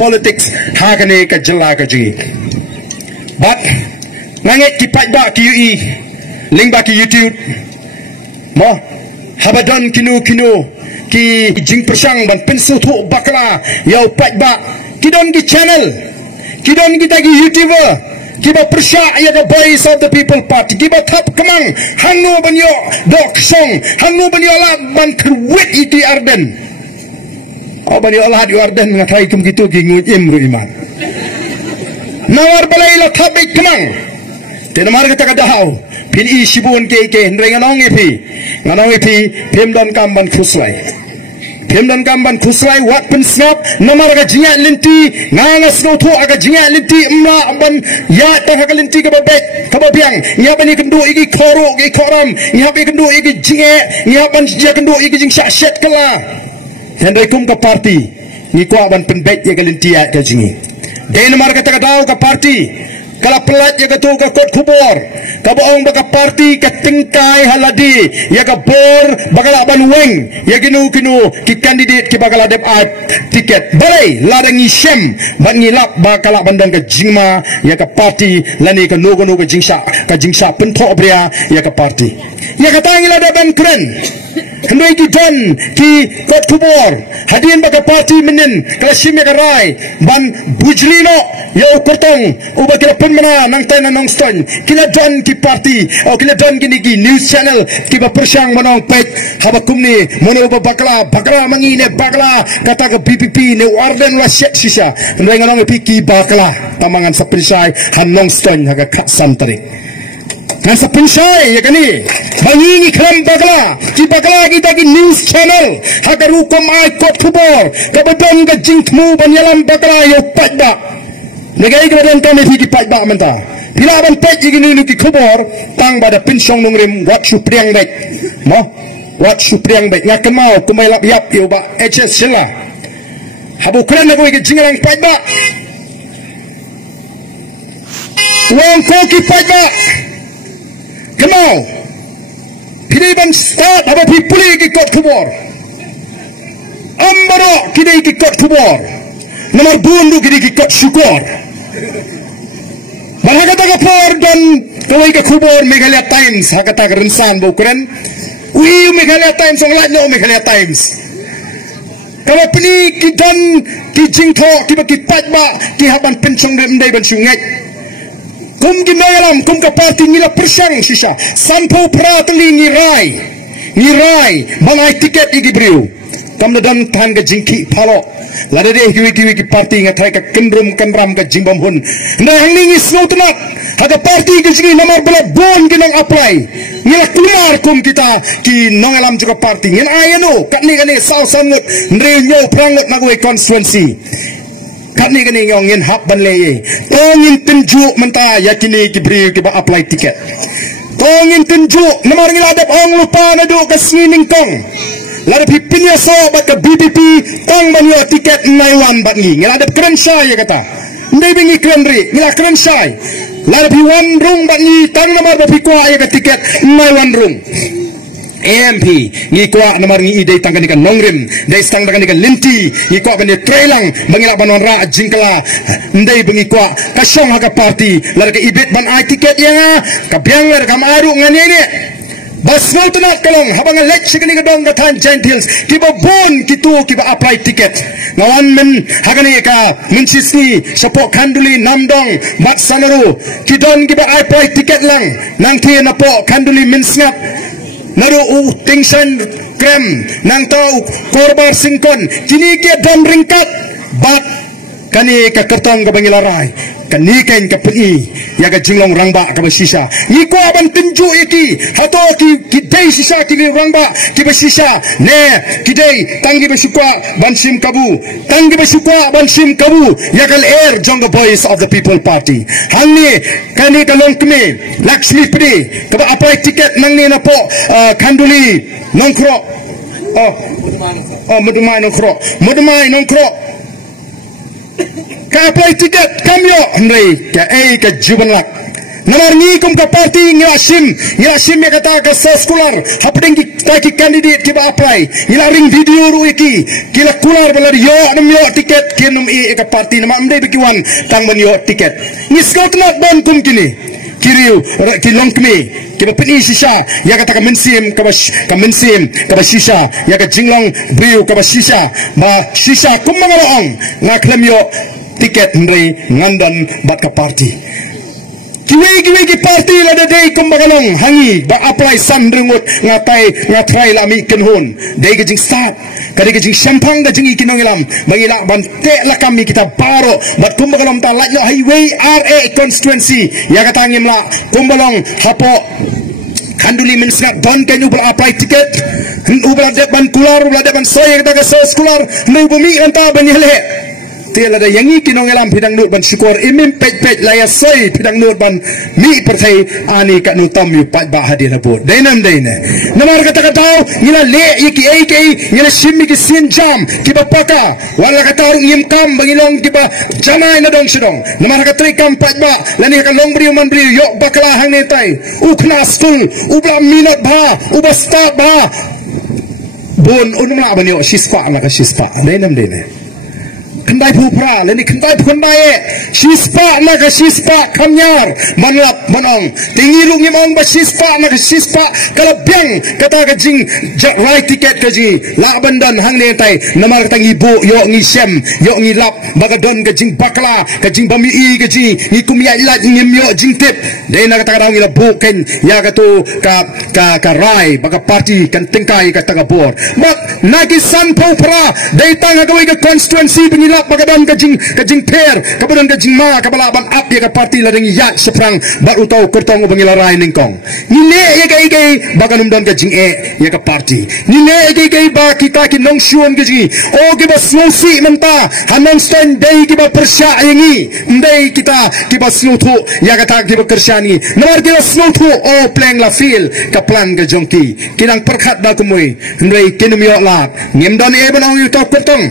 politics hakane ka jela ka jingi but nanget ki pajba ki ui ling ba ki YouTube mo habadan kinu ki jing persang ban pensu thu bakla yau pajba kidon ki channel kidon kita ki YouTuber kiba persya ya the voice of the people party kiba thap kamang hangu banyo dok song hangu banyo la ban kwit iti arden banyo la di arden ngatai kum gitu ki ngim ru iman nawar balai la thap kamang tenamar kata kadahau pin i sibun ke nrenganong epi pemdon kamban khuswai Pemdan kamban khusrai wat pen snap namar aga jinga linti nganga snow tho aga jinga linti umna ban ya ta aga linti ka babek ka babiang nya bani kendu igi khoro gi khoram nya be kendu igi jinge nya ban ja kendu igi jing shat kala hendai kum ka party ni ko ban pen bet ya ka linti ya ka jingi denmar ka ta daw ka party kala pelat ya ka tu ka kot khubor ka boong baka party ka tingkai haladi ya ka bor bakala ban weng ya kinu ki candidate ki bakala dep tiket balai ladangi shem ban ngilap bakala bandang ka jingma ya ka party lani ka nogo ka jingsa pentho bria ya ka party ya ka tangila da ban kren hendai ki don ki kot khubor hadin baka party menen kala shime ka rai ban bujlino ya ukotong ubakira penmana nang tena nong ston kila don ki party o kila don ki news channel ki ba persang manong pet habakum ni mono ba bakla mangine bakla kata ke BPP ne warden wa set sisa ndai ngalong ki bakla tamangan sa pensai han nong ston haga khasan tari kan sa pensai ya kani bangi kram bakla kita ki news channel haga rukom ai kot khubor ka badon ga jingmu banyalam bakla yo patba negai kemudian kami pergi pajak mentah. Bila abang pajak ini ki khubor tang pada pensong nungrim wat supriang baik, mo wat supriang baik. Ngak kemau kumai lap yap yo ba HS sila. Habu keren aku ikut jingrang pajak. Wong ko ki pajak. Kemau. Pilih ban start habu pilih ki kot khubor. Ambaro kini ki kot khubor. Nomor bundu kini ki kot syukur. Bahagata ka por dan kawai ka khubor Meghalaya Times hakata ka rinsan bukuran ui Meghalaya Times ang lahat no Meghalaya Times kalau peni ki dan ki jingtho ki pakipat ba ki haban pensong remdai ban sungai kum ki mengalam kum ka party nila persang sisa sampo pratli ni rai bangai tiket igi briu kam dan tan ka jingki phalo lada de kiwi ki party ngathai ka kendram ka jingbam hun na hangni snotnak haga party ki jingi namar bala bon ginang apply ngila keluar kum kita ki nongalam juga party ngin ayano kani saw sangut nrenyo prangot nagwe constituency kani ngongin hak banle tongin tenju menta yakini ki bri ki ba apply tiket tongin tenju namar ngila adap ong lupa nadu ka swimming kong lada pipinya so bat ke BPP tong banyo tiket naiwan bat ni ngila ada keren syai ya kata ndai bingi keren ri ngila keren syai lada pi wan rung bat ni tang nomor ba pi kwa ya tiket naiwan rung AMP ngi kwa nomor ngi idei tangkan ikan nongrim dai stang tangkan ikan linti ngi kwa bani trailang bangila banon ra jingkala ndai bingi kwa kasyong haka party lada ke ibet ban ai tiket ya ka biang lada kam aru ngani ni bas mau tenat kalong habang lek sikini gedong gatan gentils kiba bon kitu kiba apply tiket ngawan men hagani ka mensisni support kanduli namdong mat sanaru kidon kiba apply tiket lang nang thi na po kanduli mensngap naru tingsan krem nang tau korbar singkon kini ke dam ringkat bat kani ka kertong ka bangilarai kani kain ka peni ya ka jinglong rangba ka basisa ni ko aban tinju iki hato ki dei sisa ki rangba ki basisa ne ki dei tangi basukwa bansim kabu ya kal air jonga voice of the people party hangni kani ka longkme Lakshmi Pri ka apply ticket nangni na po kanduli nongkro mudumai nongkro ka apply tiket kamyo ndai ka ka juban lak Namar ngi kum ka party ngirasim ya kata ka sekolah hapdeng ki candidate ki ba apply ila ring video ru iki kila kular bala yo nam yo tiket kinum e ka party nama amde bikiwan tang ban yo tiket ni skot not bon kum kini kiriu ki longkme ki ba pini shisha ya kata ka mensim ka ba shisha ya ka jinglong briu ka ba shisha kum mangarong na klam yo tiket ndrei ngandan bat ka party kiwi ki party la day kumbagalong hangi ba apply sandrungut ngatrai lami kenhun day ke jing start kadi ke jing champang ga jing ikinongilam bangila ban te la kami kita baro bat kumbagalong ta lajno highway RA constituency ya katangim la kumbalong hapo kanduli mensngat don kan ubal apply tiket ubal de ban kular ubal de ban soy kata ka sos kular nu bumi anta banyele tiada ada yang ikinong elam pidang nut ban syukur imim pej laya soy pidang nut ban mi pertai ani kat nutam yu pat bah hadir abut dainan namar kata ngila le iki ngila shimmi ki sin jam ki bapaka wala kata orang yimkam bangilong ki ba janai na dong sidong namar kata ikam pat ba lani ka long briu man briu yok bakla hang netai ukna school ubla minot ba uba start ba bon unumla banyo shispa na ka shispa dainan kendai pupra leni kendai shispa naga shispa kamnyar manlap monong tingi lungi mong ba shispa naga shispa kalabyang kata ka jing right ticket ka ji la bandan hang ne tai namar ka tangi bu yo ngi sem yo ngi lap bagadon ka jing bakla ka jing bami i ka ji ni kumya ila ngim yo jing tip dei na kata ngi la bu ken ya ka tu ka rai baga party kan tingkai ka taga bor mat nagi san pupra dei tanga ka constituency bingila bagadan kajing per kabadan kajing ma kabalaban up ya ka party la ring yat seprang bat utau kertong ubangila rai ningkong nile ya kai baganum don kajing ya ka party nile ya ba kita ki nong shuon kaji o ki ba slosi menta hanong stand dai ki ba persya yangi ndai kita ki ba sluthu ya ka ta ki ba kersyani namar ki ba sluthu o pleng la feel ka plan ka jongti kinang perkhat da kumui ndai kinumyo la ngimdan e banong utau kertong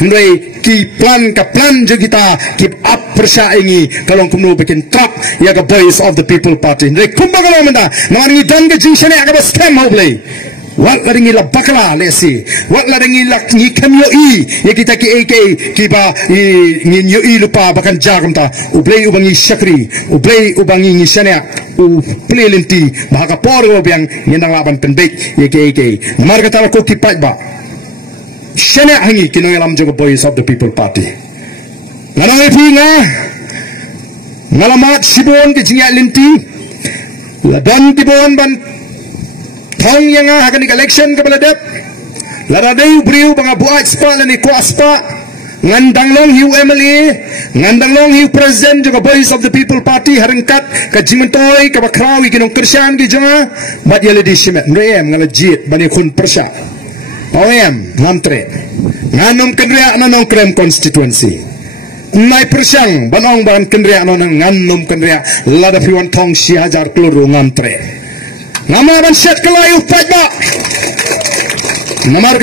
ndai ki plan je kita keep up persaingi kalau kumno bikin trap ya ka voice of the people party ndai kumbagalong menda namani dan ke jingsane ka ba scam hoblei wat la ringi la bakala lesi wat la ringi la ni kamyo ya kita ki AK ki ba ni yo lupa bakan jagam ta ublei ubangi shakri ublei ubangi ni sana ublei lenti bahaka poro biang nyendang laban pendek ya ki AK mar kata ko ki pat ba shana hangi kinong alam jogo voice of the people party nganang ipinga ngalamat sibon ke jinga linti ladan tibon ban thong yang akan election ke baladat laradai briu banga buat spa lani kuaspa ngandang long hiu MLA ngandang long hiu president jogo voice of the people party harengkat ke jimentoy ke bakrawi kinong kersian ki jonga mat yale di simet nrem ngalajit bani khun persya OM ngantre nganum kendria nanong krem constituency nai persyang banong ban kendria nanong nganum kendria lada piwan tong si hajar peluru ngantre nama ban set kelayu pajak nomor